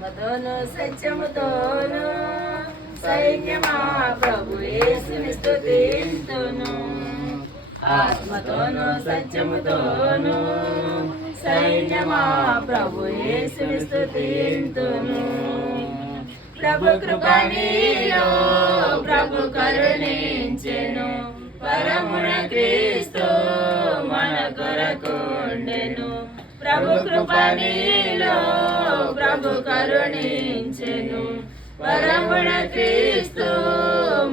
ఆత్మతోను సత్యముతోను సైన్యమా ప్రభు యేసుని స్తుతింతును. ఆత్మతోను సత్యముతోను సైన్యమా ప్రభు యేసుని స్తుతింతును. ప్రభు కృప నీలో ప్రభు కరుణించెను, పరమున క్రీస్తు మన కొరకుండెను. ప్రభు కృప నీలో ప్రభు కరుణించెను, పరమున క్రీస్తు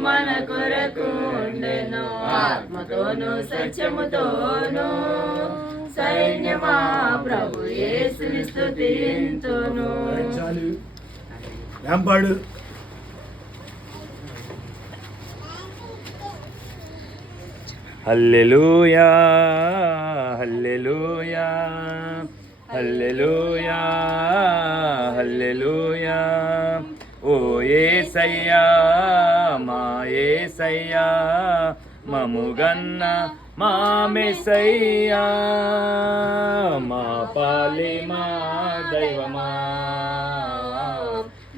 మన కొరకుండెను. ఆత్మతోను సత్యముతోను సైన్యమా ప్రభు యేసుని స్తుతింతును. పాడు హల్లెలూయా హల్లెలూయా హల్లెలూయా హల్లెలూయా. ఓ యేసయ్యా మా యేసయ్యా, మముగన్న మా మెస్సయ్యా, మా పాలి మా దైవమా,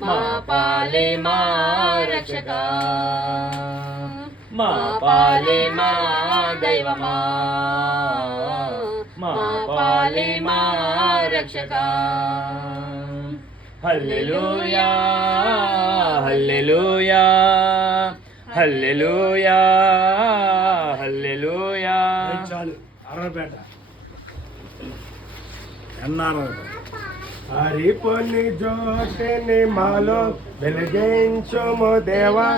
మా పాలి మా రక్షకా, మా పాలి మా దైవమా, మా పాలి మా రక్షకా. హల్లెలూయా హల్లెలూయా హల్లెలూయా హల్లెలూయా. చాలు. అరవపేట ఎన్నారపేట. హరిపోని జ్యోతిని మాలో వెలిగించుము దేవా,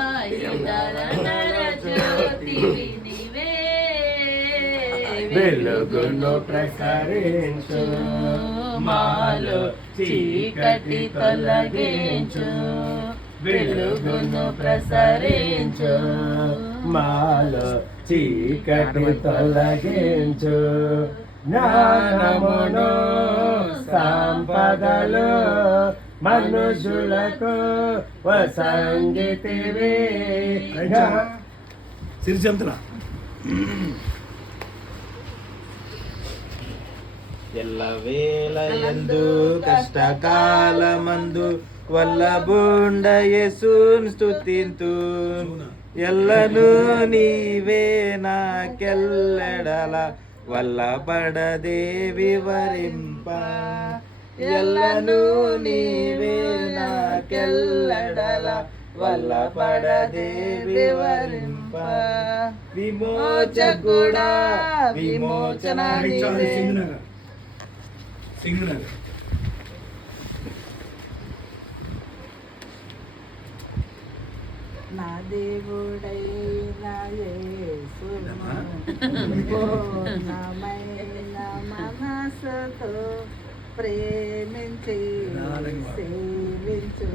వెలుగును ప్రసరించు, మాలో చీకటి తొలగించు, వెలుగును ప్రసరించు, మాలో చీకటి తొలగించు. జ్ఞానమును సంపదలు మనుషులకు వసంగితివి. సిరిచెంతున ఎల్లవేళ యందు కష్టకాలమందు వల్లబుండ యేసుని స్తుతింతు. ఎల్లను నీవే నాకెల్లెడల వల్లబడదే వివరింప. ఎల్లను నీవే నాకెల్లెడల వల్లబడదే వివరింప. విమోచకుడా విమోచన సింగనగర్. నా దేవుడైన యేసును పూర్ణమైన మనసుతో ప్రేమించి సేవించు.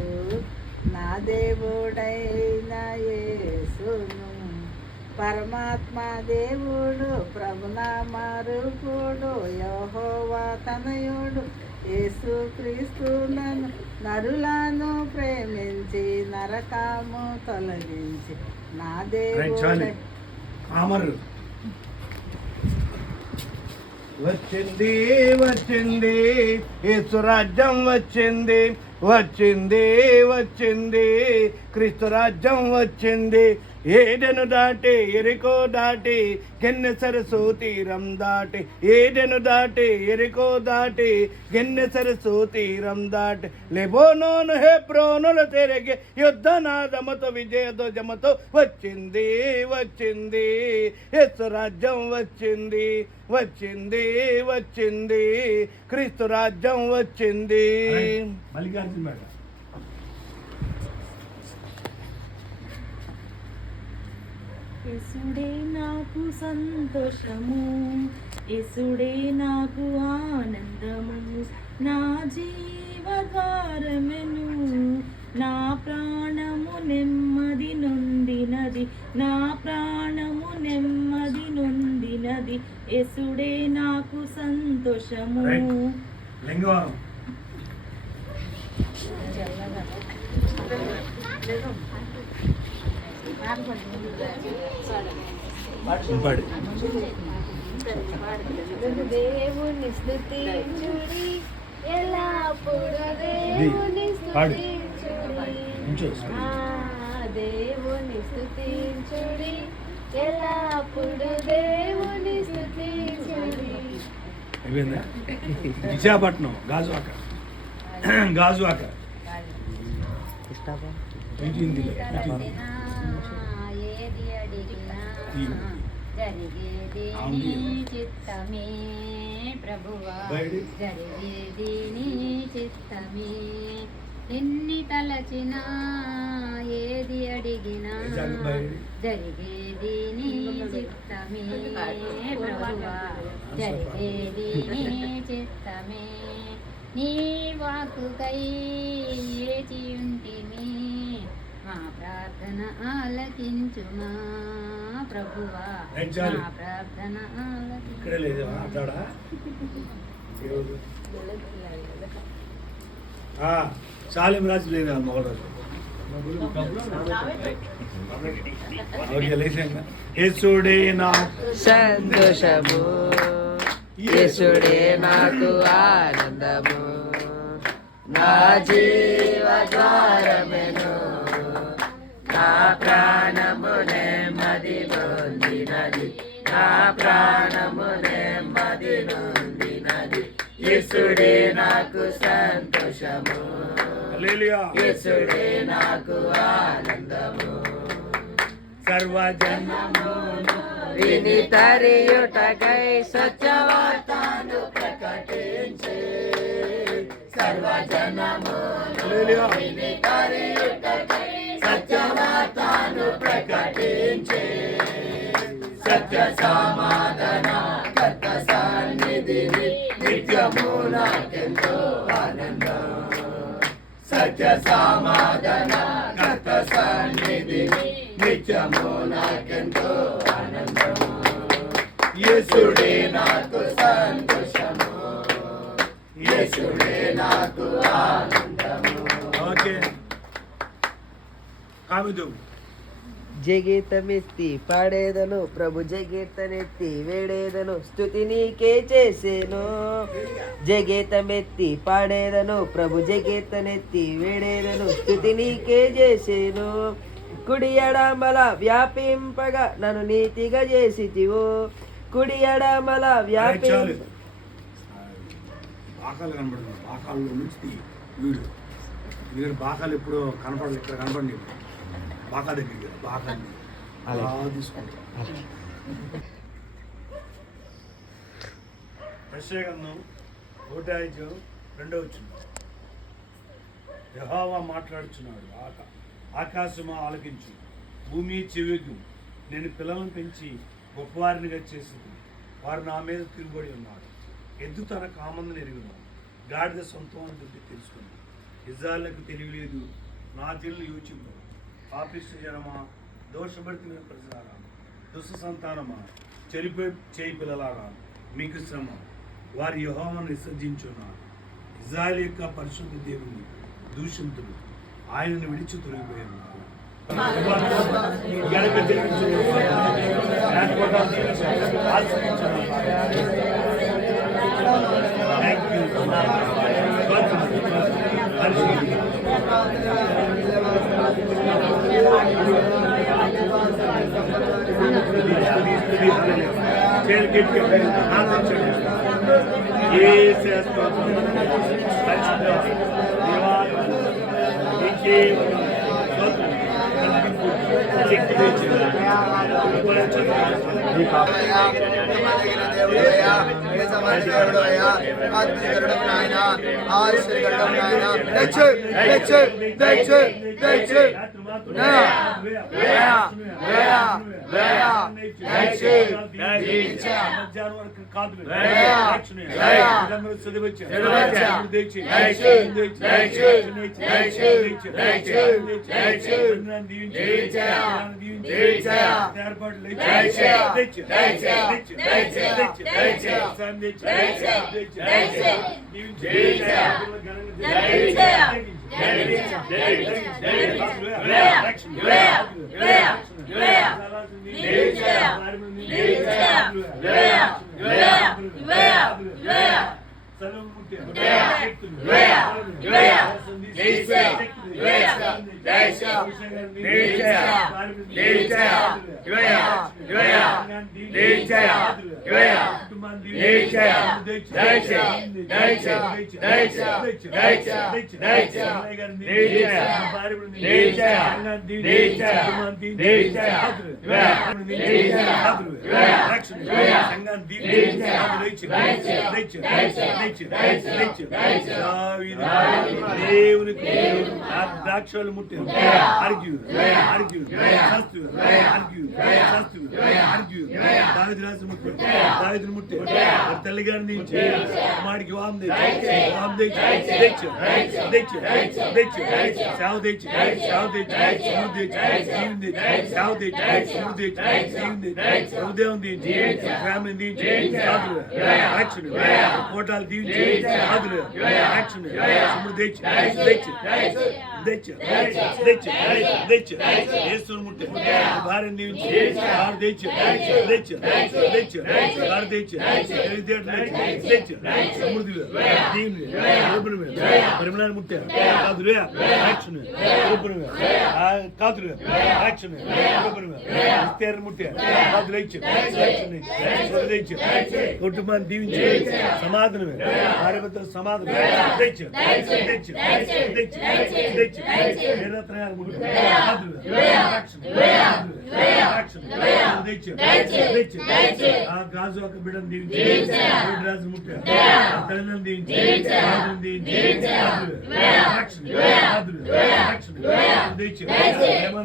నా దేవుడైన యేసును పరమాత్మ దేవుడు, ప్రభునామరూపుడు, యెహోవా తనయుడు యేసు క్రీస్తు నరులను ప్రేమించి నరకము తొలగించి. నా దేవుడు వచ్చింది వచ్చింది యేసు రాజ్యం వచ్చింది, వచ్చింది వచ్చింది క్రీస్తు రాజ్యం వచ్చింది. ఏడెను దాటి ఎరికో దాటి గెన్నెసరసు తీరం దాటి, ఏడెను దాటి ఎరికో దాటి గెన్నెసరసు తీరం దాటి. లెబోనోను హెబ్రోనులు తిరిగి యుద్ధనాదముతో విజయధ్వజముతో వచ్చింది వచ్చింది యేసు రాజ్యం వచ్చింది, వచ్చింది వచ్చింది క్రీస్తు రాజ్యం వచ్చింది. మల్లికార్జున మేడం. యేసుడే నాకు సంతోషము, యేసుడే నాకు ఆనందము, నా జీవద్వారమెను, నా ప్రాణము నెమ్మది నొందినది, నా ప్రాణము నెమ్మది నొందినది. యేసుడే నాకు సంతోషము. దేవుని స్తుతించుడి, ఎల్లప్పుడూ దేవుని దేవుని స్తుతించుడి ఎల్లప్పుడు దేవుని స్తుతించుడి. విశాఖపట్నం గాజువాక ఏది అడిగినా జరిగేది నీ చిత్తమే ప్రభువా, జరిగేది నీ చిత్తమే. ఎన్ని తలచినా ఏది అడిగినా జరిగేది నీ చిత్తమే ప్రభువా, జరిగేది నీ చిత్తమే. నీ వాక్కుకై ఏచి ఉంటిమి, మా ప్రార్థన ఆలకించుమా ప్రభువా, మా ప్రార్థన సాలిం రాజు లేదా మొగరాజు యేసుడే నా సంతోషము, యేసుడే నాకు ఆనందము, నా జీవద్వారమెను, నా ప్రాణము నెమ్మది నొందినది, నా ప్రాణము నెమ్మది నొందినది. యేసుడే నాకు సంతోషము, యేసుడే నాకు ఆనందము. సర్వజనమును విని తరియుటకై సత్యవార్తను ప్రకటించే, సర్వజనమును విని తరియుటకై సత్యవార్తను ప్రకటించే, సత్య సమాధాన కర్త సన్నిధిని నిత్యము నాకెంతో ఆనందం, సత్య సమాధాన కర్త సన్నిధిని నిత్యము నాకెంతో ఆనందము. యేసుడే నాకు సంతోషము, యేసుడే నాకు ఆనందము. ఓకే కామిదు జగీతమెత్తి పాడేదను ప్రభు, జగీతనెత్తి వేడేదను స్తుతి నీకే చేసేను. జగీతమెత్తి పాడేదను ప్రభు, జగీతనెత్తి వేడేదను స్తుతి నీకే చేసేను. కుడి ఎడమల వ్యాపింపగా నన్ను నీతిగా చేసితివో, కుడి ఎడమల బాకాలు కనపడుతుంది, బాకాల్లో నుంచి వీడు వీడు బాకాలు ఎప్పుడు కనపడదు, ఇక్కడ కనపడి బాకా దగ్గరికి బాకాన్ని అలా తీసుకుంటాం. యెషయాగ్రంథం 1:2 యెహోవా మాట్లాడుచున్నాడు, ఆకాశమా ఆలకించు, భూమి చెవిగు, నేను పిల్లలను పెంచి గొప్పవారినిగా చేసింది, వారు నా మీద తిరుగుబడి ఉన్నారు. ఎద్దు తన కామందని ఎరుగును, గాడిద సొంతం అని బుద్ధి తెలుసుకుంది. ఇజ్రాయేలుకు తెలియలేదు, నా తిల్లు యోచింపు. పాపిష్ట జనమా, దోషభరితమైన ప్రజలారా, దుష్ట సంతానమా, చెరిపోయి చేయి పిల్లలారా, మీకు శ్రమ. వారి యెహోవాను విసర్జించున్నారు. ఇజ్రాయేలు యొక్క పరిశుద్ధ దేవుని దూషింతులు ఆయనను విడిచి తొలగిపోయి ఉన్నారు. సర్వం ముట్టే దేవునికి ద్రాక్షలు ముట్టే దావిదు ముట్టే దావిదును ముట్టే తల్లిగారిని దించి కుమారుడికి వాహం తెచ్చు సేవ తెచ్చు ఉదయం దించి ఫ్యామిలీని దించి యాక్షన్ కోటాలు దించి యాక్షన్ యేసును ముట్టే భార్యను దీవించి వారు తెచ్చు పరిమళాన్ని ముట్టే ముట్టే కుటుంబాన్ని దీవించి సమాధానమే భార్య సమాధానం గాజు ఒక బిడ్డను దీవించి రాజు ముట్టే తల్లిని దీవించి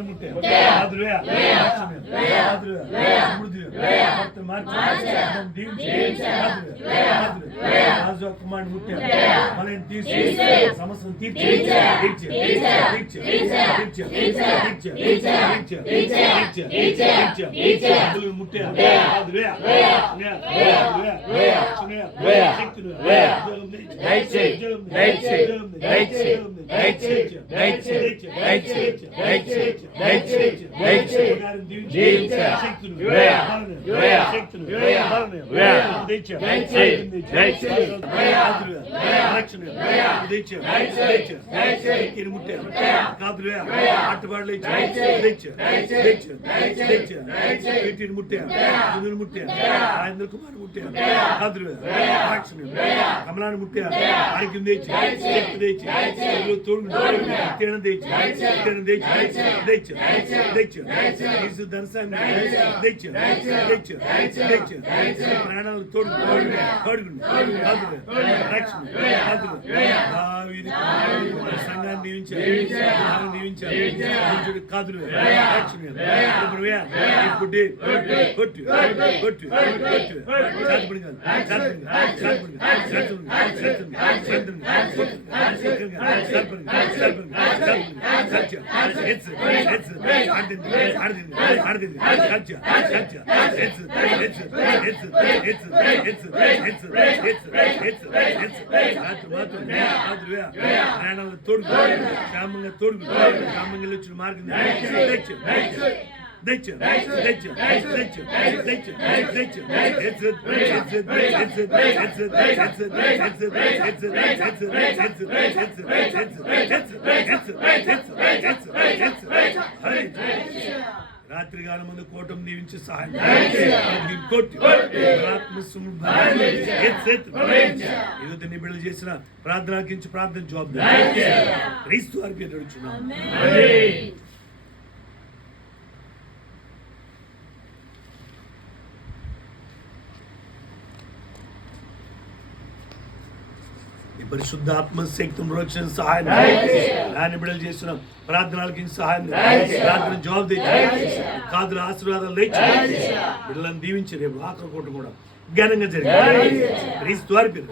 ముట్టే రాజు ఒక కుమారుడు ముట్టే మళ్ళీ తీసి సమస్యను తీర్చి ముట్టే అట్టుబాట్లు ముట్టే ముట్టే రాజేంద్ర కుమార్ ముట్టే కమలాన్ని ముట్టే ఆరోగ్యం తెచ్చి తోడు ప్రాణాలు తోడు సంఘాన్ని దీవించారు కాదు కొట్టు ప్రాణాలు తోడు క్షేమంగా తోడు క్షేమంగా వచ్చిన మార్గం రాత్రికాలం ముందు కోటం దీవించి సహాయం నిబిడలు చేసిన ప్రార్థనకించి ప్రార్థన జవాబు క్రీస్తు వారికి నడుచున్నాం. పరిశుద్ధాత్మ శక్తి రక్షణ సహాయం దాన్ని బిడ్డలు చేస్తున్నాం ప్రార్థనలకి సహాయం ప్రార్థన జవాబు తెచ్చి కాదుల ఆశీర్వాదాలు తెచ్చి బిడ్డలను దీవించి రేపు ఆఖరి కోట కూడా ఘనంగా జరిగింది క్రీస్తు వారి పేరు.